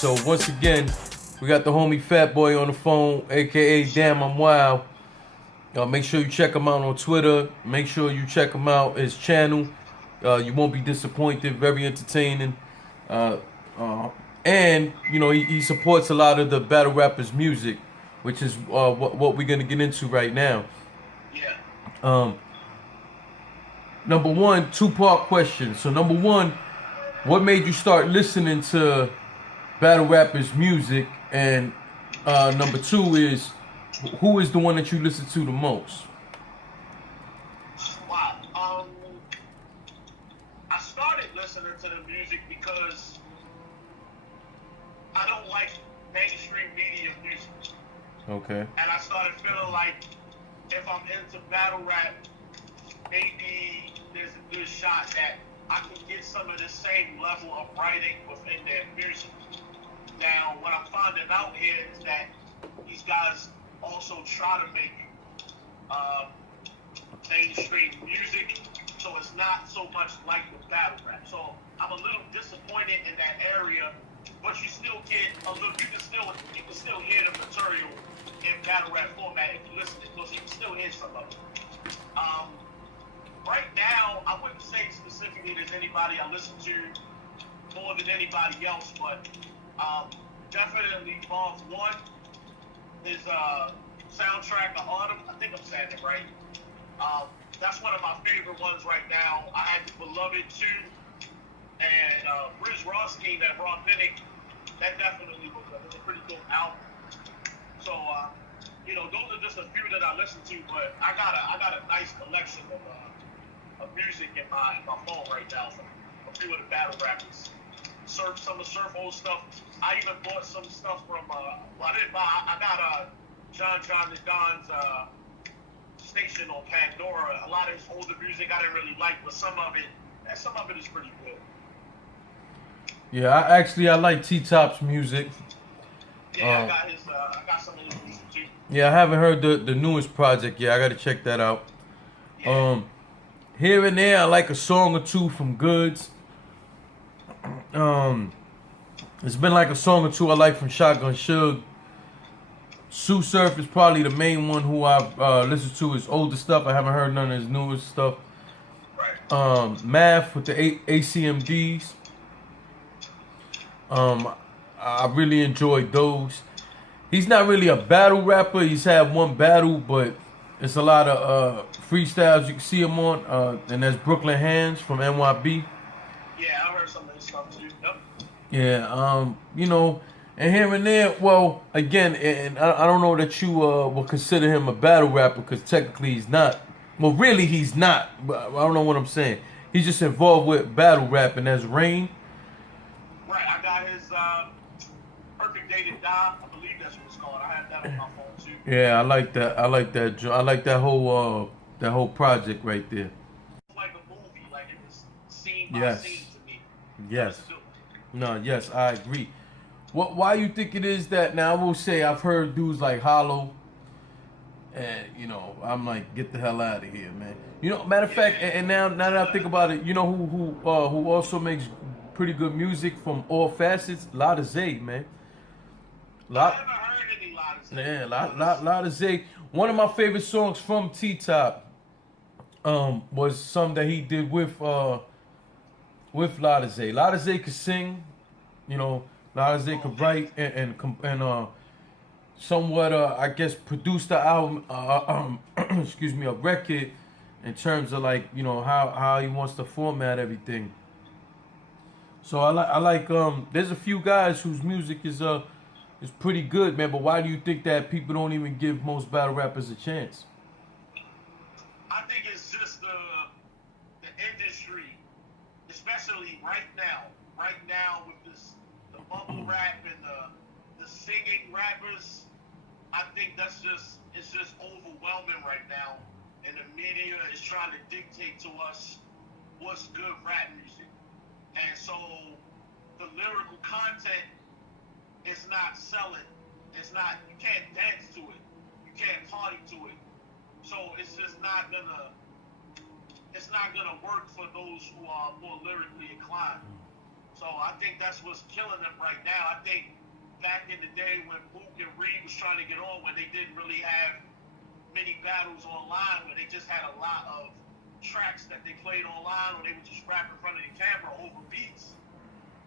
So once again, we got the homie Fat Boy on the phone, aka Damn I'm Wild. Make sure you check him out on Twitter. Make sure you check him out his channel. You won't be disappointed. Very entertaining. Uh, and he supports a lot of the battle rappers' music, which is what we're gonna get into right now. Yeah. Number one, two-part question. So number one, what made you start listening to battle rappers' music? And number two is, who is the one that you listen to the most? Wow. I started listening to the music because I don't like mainstream media music. Okay. And I started feeling like if I'm into battle rap, maybe there's a good shot that I can get some of the same level of writing within their music. Now, what I'm finding out here is that these guys also try to make mainstream music, so it's not so much like the battle rap. So I'm a little disappointed in that area, but you still get a little. You can still hear the material in battle rap format if you listen to it, so you can still hear some of it. Right now, I wouldn't say specifically there's anybody I listen to more than anybody else, but definitely Bombs One is soundtrack of Autumn. I think I'm saying it right. That's one of my favorite ones right now. I had the Beloved too, and Riz Rothstein, that Ron Pinnick, that definitely was a pretty cool album. So those are just a few that I listen to, but I got a nice collection of music in my phone right now from a few of the battle rappers. Some of the Surf old stuff. I even bought some stuff from. I didn't buy. I got John the Don's station on Pandora. A lot of his older music I didn't really like, but some of it is pretty good. Yeah, I like T-Top's music. Yeah, I got some of his music too. Yeah, I haven't heard the newest project yet. I gotta check that out. Yeah. Here and there, I like a song or two from Goods. It's been like a song or two I like from Shotgun Suge. Sue Surf is probably the main one who I've listened to his older stuff. I haven't heard none of his newest stuff. Right. Math with the ACMDs. I really enjoyed those. He's not really a battle rapper. He's had one battle, but it's a lot of freestyles you can see him on. And that's Brooklyn Hands from NYB. Yeah, I heard some of his stuff too. Yep. Yeah, and here and there, well, again, and I don't know that you will consider him a battle rapper because technically he's not. Well, really he's not, but I don't know what I'm saying. He's just involved with battle rap, and that's Rain. Right, I got his Perfect Day to Die. I believe that's what it's called. I have that on my phone too. Yeah, I like that. I like that. I like that whole project right there. It's like a movie, like it was scene by Yes. scene to me. Yes. No, yes, I agree. Why you think it is that now? I will say I've heard dudes like Hollow, and I'm like, get the hell out of here, man. Matter of fact, and now that I think about it, who also makes pretty good music from all facets? Lotta Zay, man. I haven't heard any Lotta Zay. Yeah, Lotta Zay. One of my favorite songs from T-Top was some that he did with Lotta Zay. Lotta Zay could sing, Lotta Zay could write and somewhat I guess produce the album excuse me, a record in terms of like how he wants to format everything. So I like there's a few guys whose music is pretty good, man. But why do you think that people don't even give most battle rappers a chance? I think it's just the industry, especially right now. Right now with the bubble rap and the singing rappers, I think it's just overwhelming right now. And the media is trying to dictate to us what's good rap music. And so the lyrical content is not selling. You can't dance to it. You can't party to it. So it's just not gonna work for those who are more lyrically inclined. So I think that's what's killing them right now. I think back in the day when Mook and Reed was trying to get on, when they didn't really have many battles online, where they just had a lot of tracks that they played online, or they would just rap in front of the camera over beats,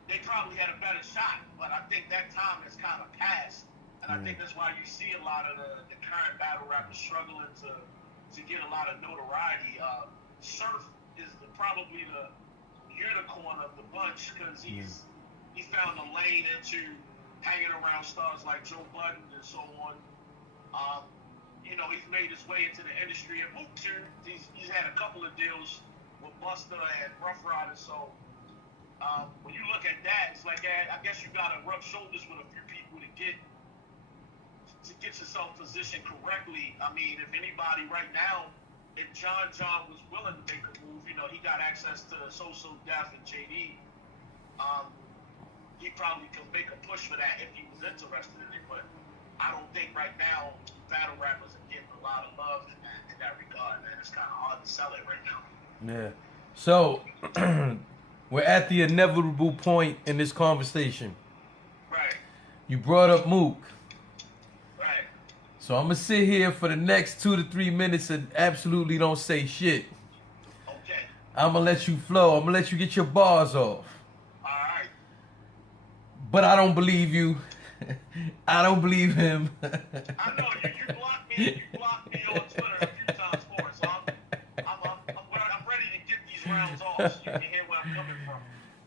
they probably had a better shot. But I think that time has kind of passed. And I think that's why you see a lot of the current battle rappers struggling to get a lot of notoriety. Surf is probably the unicorn of the bunch because he found a lane into hanging around stars like Joe Budden and so on. You know, he's made his way into the industry. And Mook too, he's had a couple of deals with Busta and Rough Riders. So when you look at that, it's like, I guess you got to rub shoulders with a few people to get yourself positioned correctly. I mean, if anybody right now, if John was willing to make a move, you know, he got access to So Def and JD. He probably could make a push for that if he was interested in it. But I don't think right now battle rappers are getting a lot of love in that regard, man. It's kind of hard to sell it right now. Yeah. So we're at the inevitable point in this conversation. Right. You brought up Mook. Right. So I'm going to sit here for the next 2 to 3 minutes and absolutely don't say shit. Okay. I'm going to let you flow. I'm going to let you get your bars off. All right. But I don't believe you. I don't believe him. I know you blocked me. You blocked me on Twitter a few times for it, so I'm ready to get these rounds off so you can hear where I'm coming from.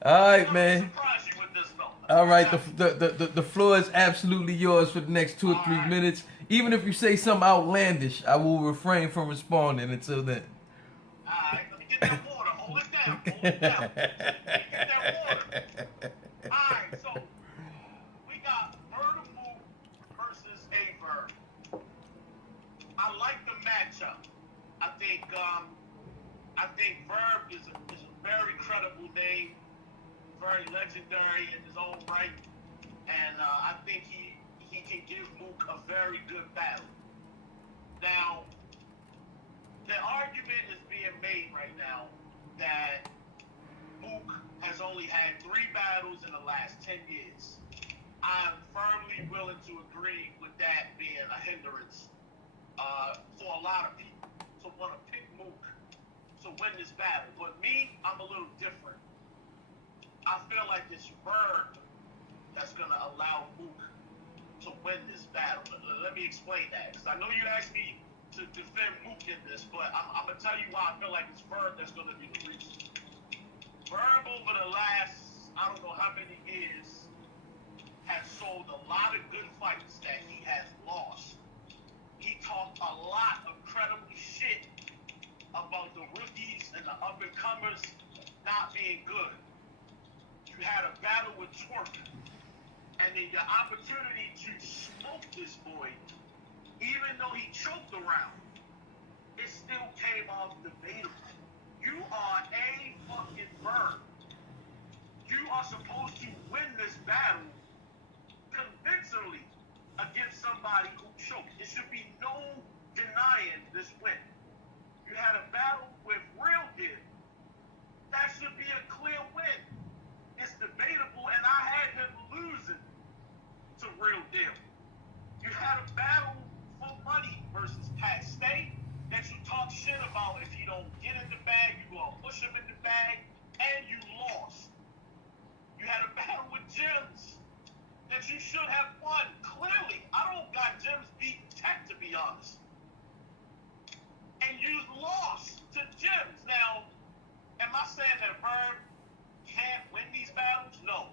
All right, man. Surprise you with this though. All right, the floor is absolutely yours for the next 2 or 3 minutes. Even if you say something outlandish, I will refrain from responding until then. All right, let me get that water. Hold it down. Hold it down. Let me get that water. All right, so we got Murda Mook versus Aye Verb. I like the matchup. I think Verb is a very credible name, very legendary in his own right, and I think he can give Mook a very good battle. Now, the argument is being made right now that Mook has only had 3 battles in the last 10 years. I'm firmly willing to agree with that being a hindrance for a lot of people to want to pick Mook to win this battle. But me, I'm a little different. I feel like it's Verb that's going to allow Mook to win this battle. Let me explain that, because I know you asked me to defend Mook in this, but I'm going to tell you why I feel like it's Verb that's going to be the reason. Verb over the last, I don't know how many years, has sold a lot of good fights that he has lost. He talked a lot of credible shit about the rookies and the up-and-comers not being good. You had a battle with Twerk, and then your opportunity to smoke this boy, even though he choked around, it still came off debatable. You are a fucking Verb. You are supposed to win this battle convincingly against somebody who choked. There should be no denying this win. You had a battle with Real Deal. That should be a clear win. It's debatable, and I had him losing to Real Deal. You had a battle for money versus Pat Stay that you talk shit about. If you don't get in the bag, you gonna push him in the bag, and you lost. You had a battle with Jims that you should have won. Clearly, I don't got Jims beat Tech, to be honest. And you lost to Jims. Now, am I saying that Verb can't win these battles? No.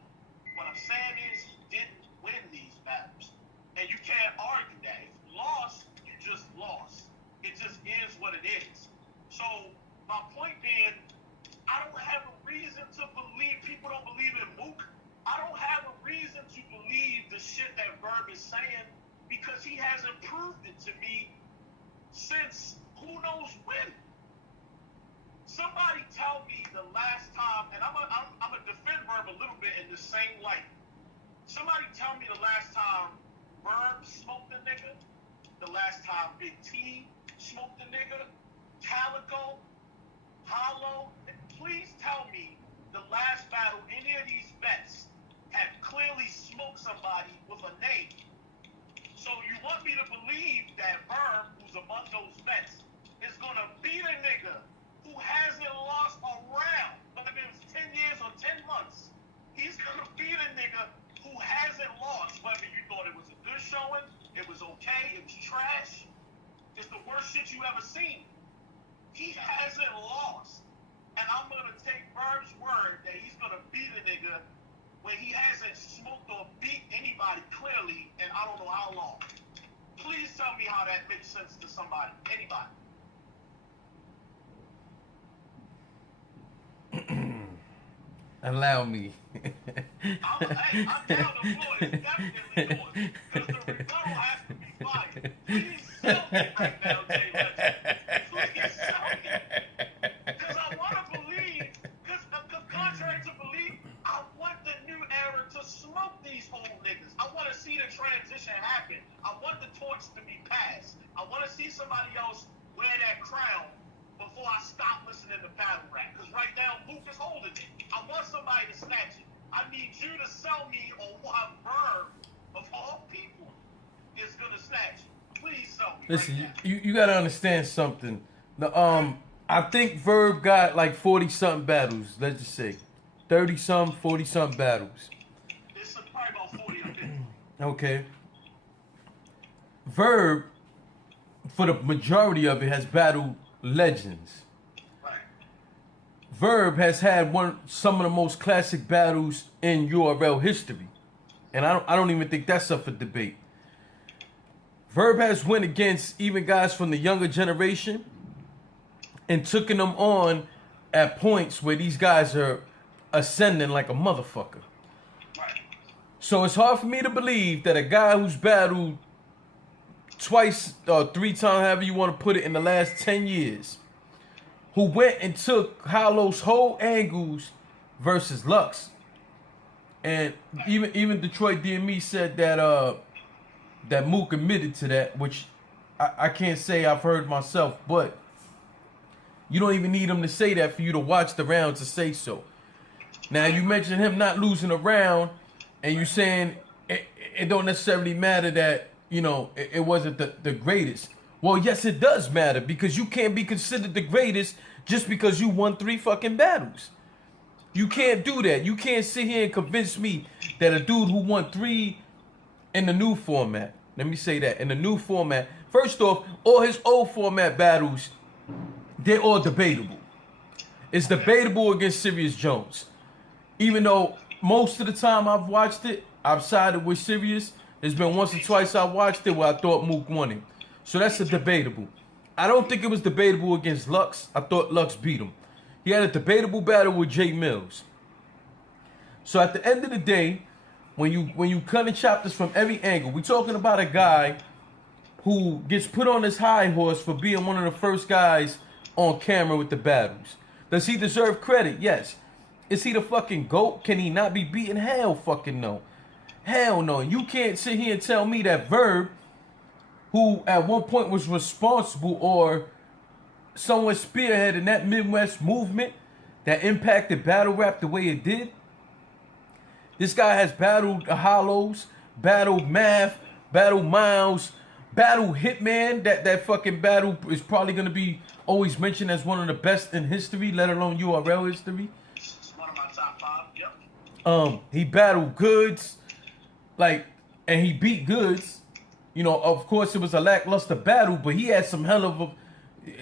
What I'm saying is he didn't win these battles. And you can't argue that. If you lost, you just lost. It just is what it is. So my point being, I don't have a reason to believe people don't believe in Mook. I don't have a reason to believe the shit that Verb is saying because he hasn't proved it to me since who knows when. Somebody tell me the last time, and I'm a defend Verb a little bit in the same light. Somebody tell me the last time Verb smoked a nigga, the last time Big T smoked a nigga, Calico, Hollow. Please tell me the last battle, any of these vets have clearly smoked somebody with a name. So you want me to believe that Verb, who's among those vets, is going to beat a nigga who hasn't lost a round, whether it was 10 years or 10 months. He's going to beat a nigga who hasn't lost, whether you thought it was a good showing, it was okay, it was trash, it's the worst shit you ever seen. He hasn't lost. And I'm going to take Verb's word that he's going to beat a nigga when he hasn't smoked or beat anybody clearly in I don't know how long. Please tell me how that makes sense to somebody, anybody. Allow me. I'm down, the floor is definitely yours. Because the rebuttal has to be fire. Please sell me right now, Jay Legend. Please sell me. Because I want to believe, because contrary to belief, I want the new era to smoke these old niggas. I want to see the transition happen. I want the torch to be passed. I want to see somebody else wear that crown before I stop listening to battle rap. Because right now, Mook is holding it. I want somebody to snatch it. I need you to sell me on what Verb, of all people, is going to snatch it. Please sell me. Listen, right you got to understand something. I think Verb got like 40-something battles. Let's just say 30-something, 40-something battles. It's probably about 40 or 50. Okay. Verb, for the majority of it, has battled legends. Right. Verb has had some of the most classic battles in URL history, and I don't even think that's up for debate. Verb has went against even guys from the younger generation and taken them on at points where these guys are ascending like a motherfucker. Right. So it's hard for me to believe that a guy who's battled twice or 3 times, however you want to put it, in the last 10 years, who went and took Hollow's whole angles versus Lux. And even Detroit DME said that that Mook admitted to that, which I can't say I've heard myself, but you don't even need him to say that for you to watch the round to say so. Now, you mentioned him not losing a round, and you saying it don't necessarily matter that, you know, it wasn't the greatest. Well, yes, it does matter, because you can't be considered the greatest just because you won 3 fucking battles. You can't do that. You can't sit here and convince me that a dude who won 3 in the new format, let me say that, in the new format, first off, all his old format battles, they're all debatable. It's debatable against Sirius Jones. Even though most of the time I've watched it, I've sided with Sirius. There's been once or twice I watched it where I thought Mook won it. So that's a debatable. I don't think it was debatable against Lux. I thought Lux beat him. He had a debatable battle with Jay Mills. So at the end of the day, when you cut and chop this from every angle, we're talking about a guy who gets put on his high horse for being one of the first guys on camera with the battles. Does he deserve credit? Yes. Is he the fucking GOAT? Can he not be beaten? Hell fucking no. Hell no. You can't sit here and tell me that Verb, who at one point was responsible or someone spearheading that Midwest movement that impacted battle rap the way it did. This guy has battled the Hollows, battled Math, battled Miles, battled Hitman. That fucking battle is probably going to be always mentioned as one of the best in history, let alone URL history. It's one of my top 5, yep. He battled Goods, and he beat Goods. You know, of course, it was a lackluster battle, but he had some hell of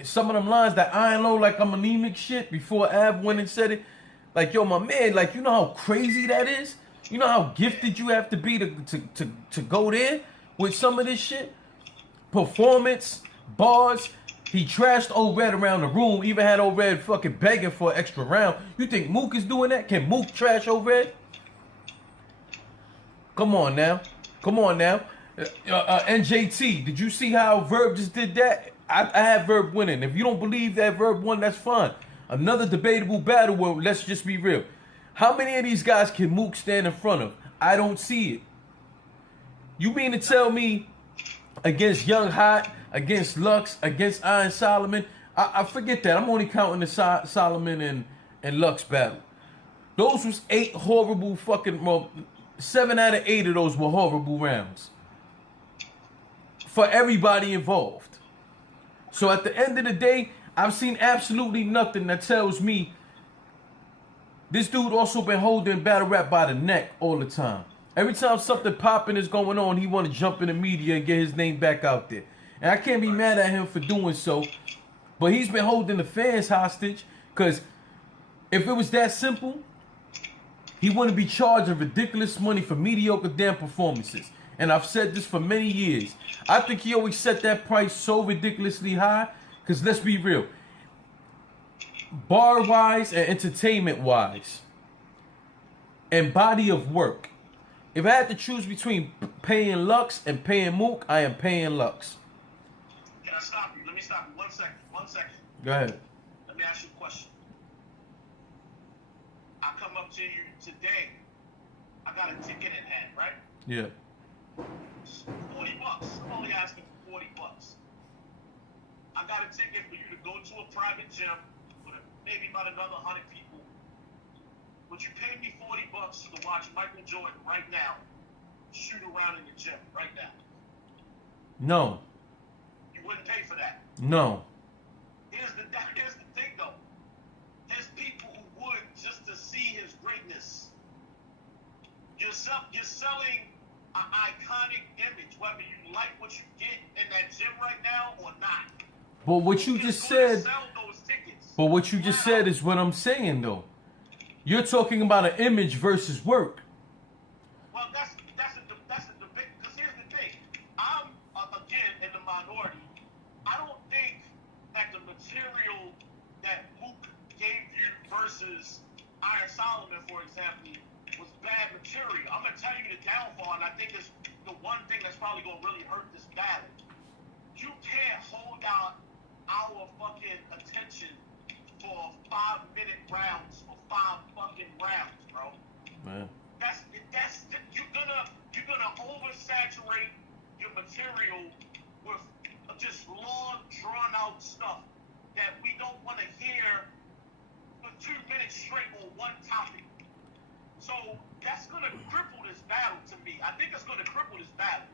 some of them lines that I know, like I'm anemic shit, before Av went and said it. Like, yo, my man, like, you know how crazy that is? You know how gifted you have to be to go there with some of this shit? Performance, bars. He trashed Old Red around the room, even had Old Red fucking begging for an extra round. You think Mook is doing that? Can Mook trash Old Red? Come on now. Come on now. NJT, did you see how Verb just did that? I have Verb winning. If you don't believe that Verb won, that's fine. Another debatable battle where, let's just be real. How many of these guys can Mook stand in front of? I don't see it. You mean to tell me against Young Hot, against Lux, against Iron Solomon? I forget that. I'm only counting the Solomon and Lux battle. Those was 8 horrible fucking, well, 7 out of 8 of those were horrible rounds for everybody involved. So at the end of the day, I've seen absolutely nothing that tells me this dude also been holding battle rap by the neck all the time. Every time something popping is going on, he want to jump in the media and get his name back out there. And I can't be mad at him for doing so. But he's been holding the fans hostage, because if it was that simple, he wouldn't be charging ridiculous money for mediocre damn performances. And I've said this for many years. I think he always set that price so ridiculously high, because let's be real. Bar-wise and entertainment-wise and body of work, if I had to choose between paying Lux and paying Mook, I am paying Lux. Can I stop you? Let me stop you. 1 second. 1 second. Go ahead. Let me ask you a question. I come up to you today. I got a ticket in hand, right? Yeah. $40. I'm only asking for $40. I got a ticket for you to go to a private gym with maybe about another 100 people. Would you pay me $40 to watch Michael Jordan right now shoot around in the gym right now? No. You wouldn't pay for that. No. Here's the thing though. There's people who would just to see his greatness. You're selling an iconic image, whether you like what you get in that gym right now or not. But what you just said, sell those tickets. but what you just said is what I'm saying though. You're talking about an image versus work. Well, that's a debate. Because here's the thing. I'm again in the minority. I don't think that the material that Mook gave you versus Iron Solomon, for example, was bad material. I'm gonna tell you the downfall, and I think it's the one thing that's probably gonna really hurt this battle. You can't hold out our fucking attention for 5-minute rounds for 5 fucking rounds, bro. Man. That's you're gonna oversaturate your material with just long, drawn out stuff that we don't want to hear for 2 minutes straight on one topic. So that's gonna cripple this battle to me. I think it's gonna cripple this battle.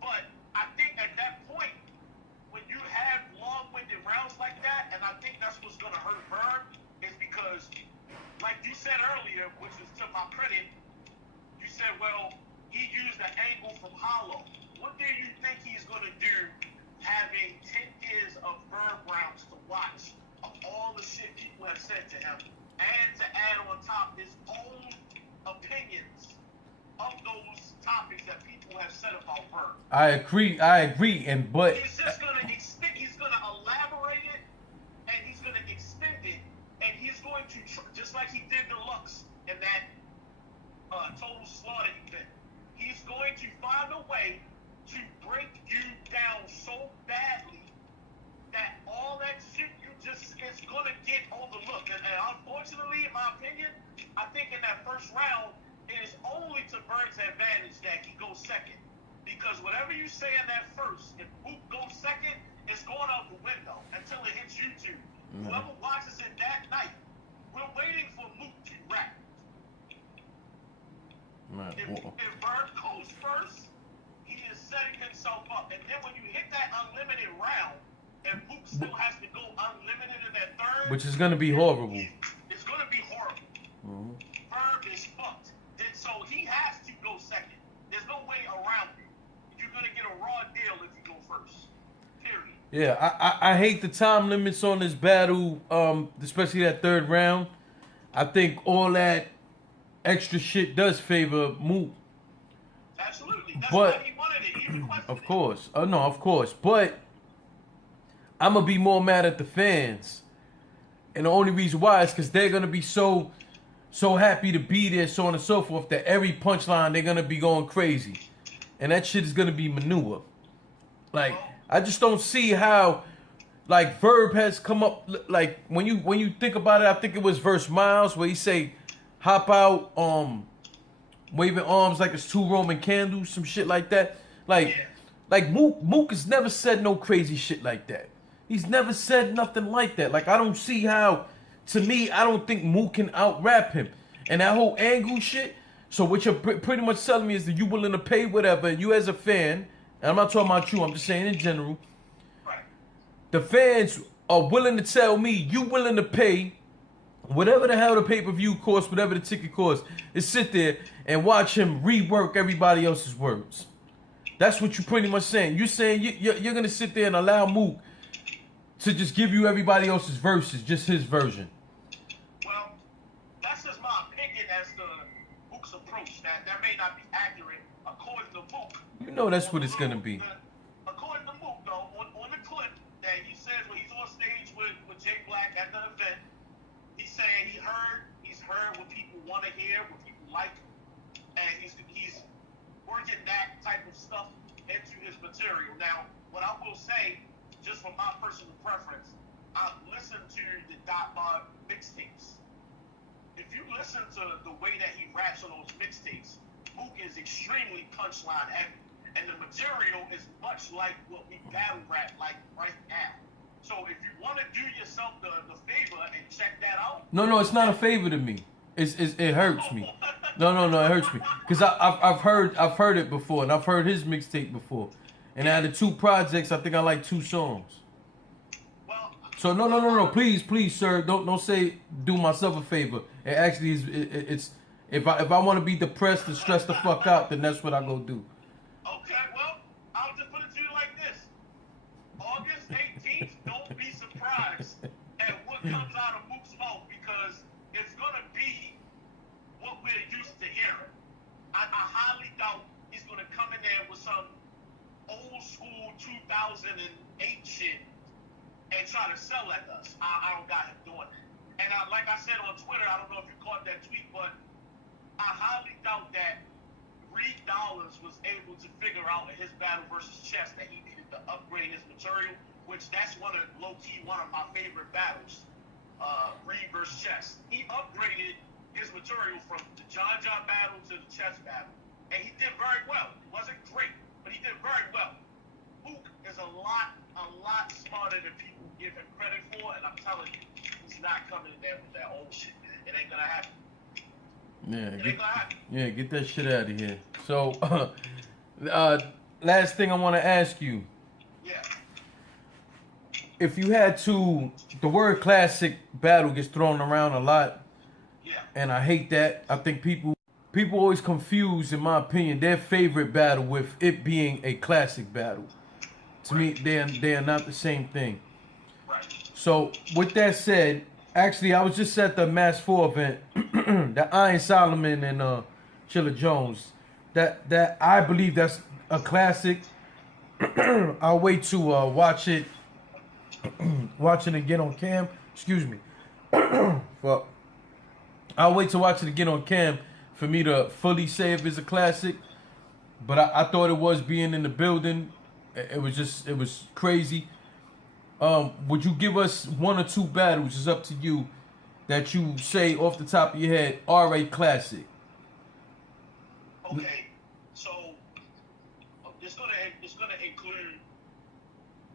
But I think at that point, when you have long-winded rounds like that, and I think that's what's gonna hurt Verb, is because, like you said earlier, which is to my credit, you said, well, he used the angle from Hollow. What do you think he's gonna do having 10 years of Verb rounds to watch of all the shit people have said to him, and to add on top his own opinions of those topics that people have said about Verb? I agree, and but he's just gonna he's gonna elaborate it, and he's gonna extend it, and he's going to just like he did Deluxe in that Total Slaughter event. He's going to find a way to break you down so badly that all that shit you just is gonna get overlooked. And unfortunately, in my opinion, I think in that first round, it is only to Bird's advantage that he goes second. Because whatever you say in that first, if Mook goes second, it's going out the window until it hits YouTube. Mm-hmm. Whoever watches it that night, we're waiting for Mook to rap. If Bird goes first, he is setting himself up. And then when you hit that unlimited round, and Mook still has to go unlimited in that third, which is going to be horrible. It's going to be horrible. Mm-hmm. Bird is fucked. And so he has to go second. There's no way around it. You're going to get a raw deal if you go first. Period. Yeah, I hate the time limits on this battle, especially that third round. I think all that extra shit does favor Mook. Absolutely. That's why he wanted it. He requested of course. Oh, no, of course. But I'm going to be more mad at the fans. And the only reason why is because they're going to be so happy to be there, so on and so forth, that every punchline they're going to be going crazy. And that shit is going to be manure. Like, I just don't see how, like, Verb has come up, like, when you think about it, I think it was verse Miles where he say, hop out, waving arms like it's 2 Roman candles, some shit like that. Like Mook has never said no crazy shit like that. He's never said nothing like that. Like, I don't see how to me, I don't think Mook can out rap him. And that whole angle shit. So what you're pretty much telling me is that you willing to pay whatever, and you as a fan, and I'm not talking about you, I'm just saying in general, Right. the fans are willing to tell me you willing to pay whatever the hell the pay-per-view costs, whatever the ticket costs, is sit there and watch him rework everybody else's words. That's what you're pretty much saying. You're saying you're going to sit there and allow Mook to just give you everybody else's verses, just his version. Well, that's just my opinion as to Mook's approach. That may not be accurate according to Mook. You know that's what it's going to be. According to Mook, though, on the clip that he says when he's on stage with Jay Black at the event, he's saying he's heard what people want to hear, what people like, and he's working that type of stuff into his material. Now, what I will say, just from my personal preference, I've listened to the Dot Mod mixtapes. If you listen to the way that he raps on those mixtapes, Mook is extremely punchline heavy, and the material is much like what we battle rap like right now. So if you want to do yourself the favor and check that out. No, it's not a favor to me. It hurts me. No, it hurts me because I've heard it before, and I've heard his mixtape before, and out of 2 projects, I think I like 2 songs. Well, So no, please, sir, don't say do myself a favor. It actually is. It's if I want to be depressed and stressed the fuck out, then that's what I go do. Okay, well, I'll just put it to you like this. August 18th, don't be surprised at what comes out of Mook's mouth because it's going to be what we're used to hearing. I highly doubt he's going to come in there with some old school 2008 shit and try to sell at us. I don't got him doing that. And like I said on Twitter, I don't know if you caught that tweet, but I highly doubt that Reed Dollars was able to figure out in his battle versus Chess that he needed to upgrade his material, which that's one of my favorite battles, Reed versus Chess. He upgraded his material from the John battle to the Chess battle, and he did very well. He wasn't great, but he did very well. Mook is a lot smarter than people give him credit for, and I'm telling you, he's not coming in there with that old shit. It ain't gonna happen. Get that shit out of here. So, last thing I want to ask you. Yeah. If you had to, the word classic battle gets thrown around a lot. Yeah. And I hate that. I think people always confuse, in my opinion, their favorite battle with it being a classic battle. To me, they are not the same thing. Right. So, with that said, actually, I was just at the Mass 4 event, the Iron Solomon and Chilla Jones. That I believe that's a classic. I'll wait to watch it again on cam. Excuse me. Well, I'll wait to watch it again on cam for me to fully say if it's a classic. But I thought it was being in the building. It was crazy. Would you give us 1 or 2 battles? It's up to you. That you say off the top of your head are a classic. Okay, so it's gonna include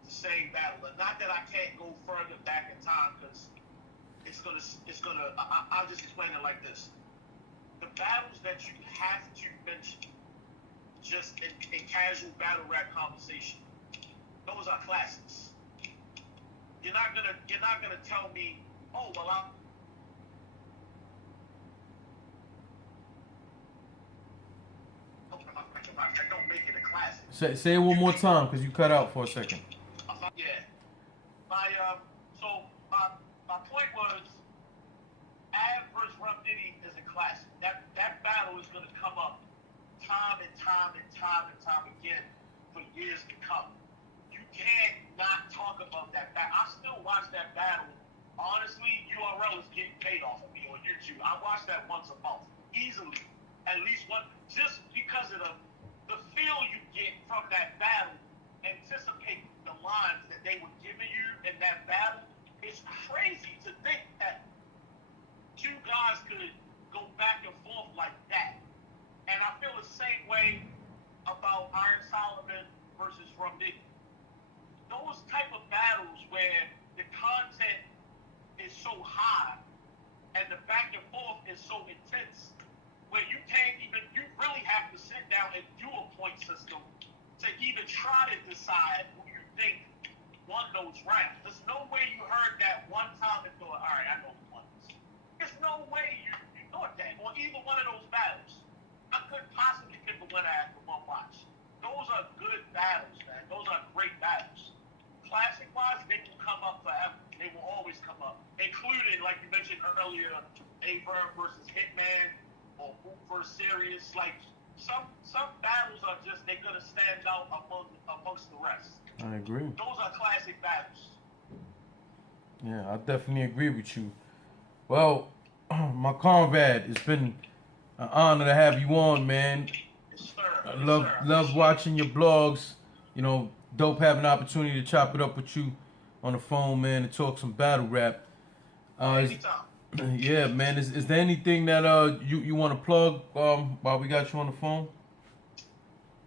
the same battle, but not that I can't go further back in time because I'll just explain it like this: the battles that you have to mention, just in casual battle rap conversation, those are classics. You're not gonna tell me, oh well, I don't make it a classic. Say it one more time because you cut out for a second. Yeah. My point was, Aye Verb Rum Diddy is a classic. That battle is gonna come up time and time again for years to come. You can't not talk about that battle. I still watch that battle. Honestly, URL is getting paid off of me on YouTube. I watch that once a month, easily, at least one, just because of the feel you get from that battle, anticipate the lines that they were giving you in that battle. It's crazy to think that 2 guys could go back and forth like that. And I feel the same way about Iron Solomon versus Rum Diddy. Those type of battles where the content is so high and the back and forth is so intense where you really have to sit down and do a point system to even try to decide who you think won those rounds. There's no way you heard that one time and thought, all right, I know who won this. There's no way you thought that on either one of those battles. I couldn't possibly pick a winner after one watch. Those are good battles, man. Those are great battles. Classic-wise, they will come up forever. They will always come up, including, like you mentioned earlier, Aye Verb versus Hitman or Mook versus Sirius. Like some battles are just they're gonna stand out amongst the rest. I agree. Those are classic battles. Yeah, I definitely agree with you. Well, my comrade, it's been an honor to have you on, man. Yes, sir. I love watching your blogs. You know, dope having the opportunity to chop it up with you on the phone, man, and talk some battle rap. Anytime. Yeah, man. Is there anything that you want to plug while we got you on the phone?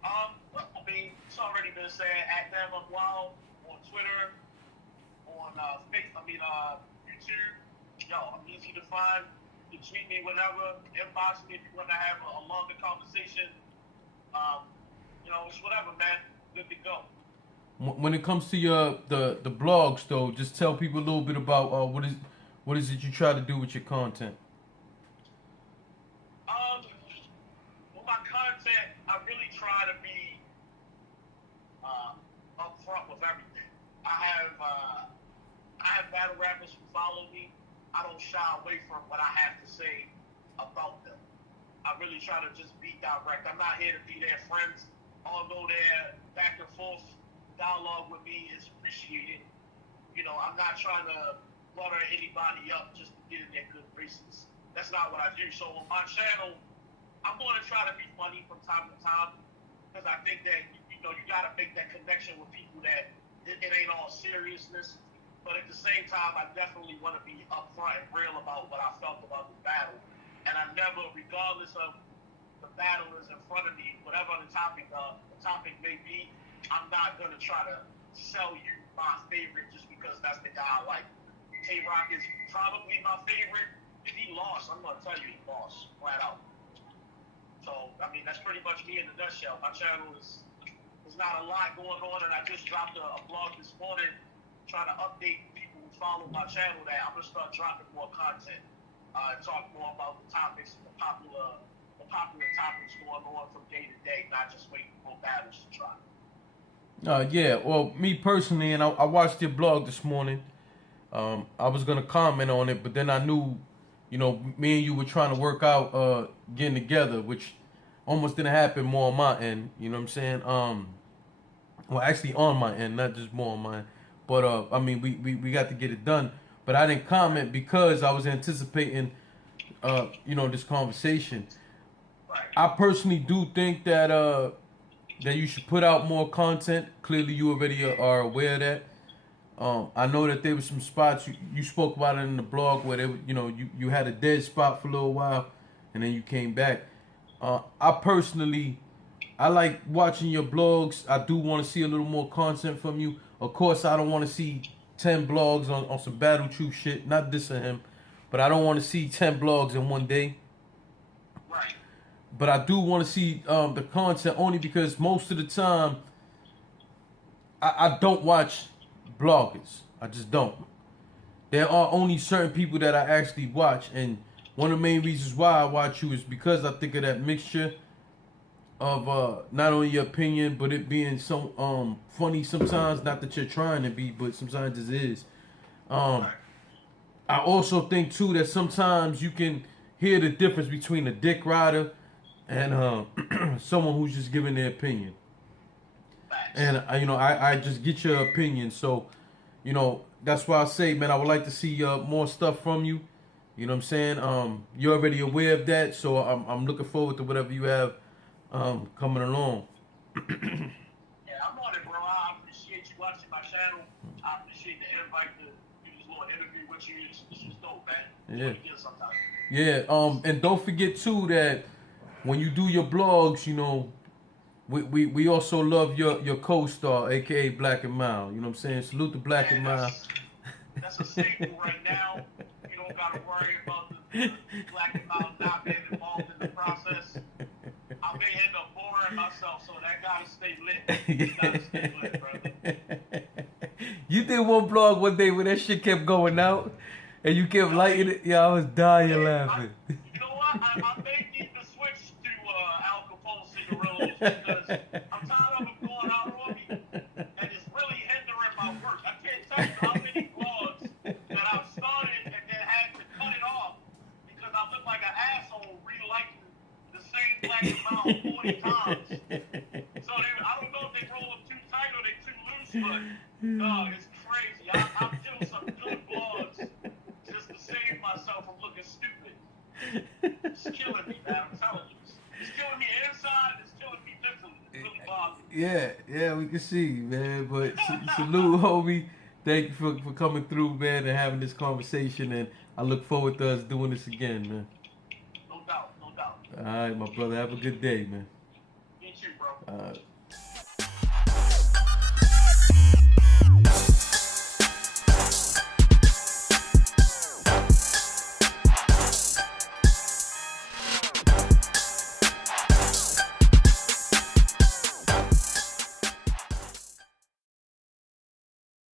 Well, I mean, it's already been said. At them I'm wild on Twitter, on YouTube. Yo, I'm easy to find. You can tweet me whenever, inbox me if you want to have a longer conversation. It's whatever, man. Good to go. When it comes to the blogs, though, just tell people a little bit about what is it you try to do with your content. With my content, I really try to be upfront with everything. I have battle rappers who follow me. I don't shy away from what I have to say about them. I really try to just be direct. I'm not here to be their friends, although their back and forth dialogue with me is appreciated. I'm not trying to butter anybody up just to get in their good graces. That's not what I do. So on my channel, I'm going to try to be funny from time to time because I think that you got to make that connection with people that it ain't all seriousness. But at the same time, I definitely want to be upfront and real about what I felt about the battle. And I never, regardless of the battle is in front of me, whatever the topic may be, I'm not going to try to sell you my favorite just because that's the guy I like. K-Rock is probably my favorite. If he lost, I'm going to tell you he lost, flat out. So, I mean, that's pretty much me in a nutshell. My channel is not a lot going on, and I just dropped a blog this morning trying to update people who follow my channel that I'm going to start dropping more content and talk more about the topics and the popular topics going on from day to day, not just waiting for battles to try. Yeah, well, me personally, and I watched your blog this morning. I was gonna comment on it, but then I knew, me and you were trying to work out getting together, which almost didn't happen more on my end. You know what I'm saying? Well, actually on my end, not just more on mine. But I mean, we got to get it done. But I didn't comment because I was anticipating, this conversation. Right. I personally do think that that you should put out more content. Clearly, you already are aware of that. I know that there were some spots you spoke about it in the blog where you had a dead spot for a little while, and then you came back. I like watching your blogs. I do want to see a little more content from you. Of course, I don't want to see 10 blogs on some Battle Truth shit. Not dissing him, but I don't want to see 10 blogs in one day. Right. But I do want to see the content only because most of the time I don't watch bloggers. I just don't. There are only certain people that I actually watch, and one of the main reasons why I watch you is because I think of that mixture of not only your opinion, but it being so funny sometimes. Not that you're trying to be, but sometimes it is. I also think too that sometimes you can hear the difference between a dick rider and someone who's just giving their opinion. And I just get your opinion. So, that's why I say, man, I would like to see more stuff from you. You know what I'm saying? You're already aware of that, so I'm looking forward to whatever you have coming along. Yeah, I'm on it, bro. I appreciate you watching my channel. I appreciate the invite to do this little interview with you. This was dope, man. Yeah. And don't forget too that when you do your blogs, we also love your co-star, aka Black and Mild. You know what I'm saying? Salute to Black and Mild. That's a staple right now. got to worry about the black amount not being involved in the process. I may end up boring myself, so that gotta stay lit. You gotta stay lit, brother. You did one blog one day where that shit kept going out, and you kept lighting it. Yeah, I was dying laughing. You know what? I may need to switch to Al Capone cigarillos because I'm tired of them going out on me, and it's really hindering my work. I can't tell you how many blogs that I've started and then had to cut it off because I look like an asshole relighting the same black amount 40 times. So I don't know if they roll them too tight or they too loose, but it's crazy. I'm doing some good blogs just to save myself from looking stupid. It's killing me, man. I'm telling you. It's killing me inside. It's killing me mentally. It's really bothering me. Yeah, we can see, man. But salute, homie. Thank you for coming through, man, and having this conversation. And I look forward to us doing this again, man. No doubt, no doubt. All right, my brother. Have a good day, man. You too, bro. All right.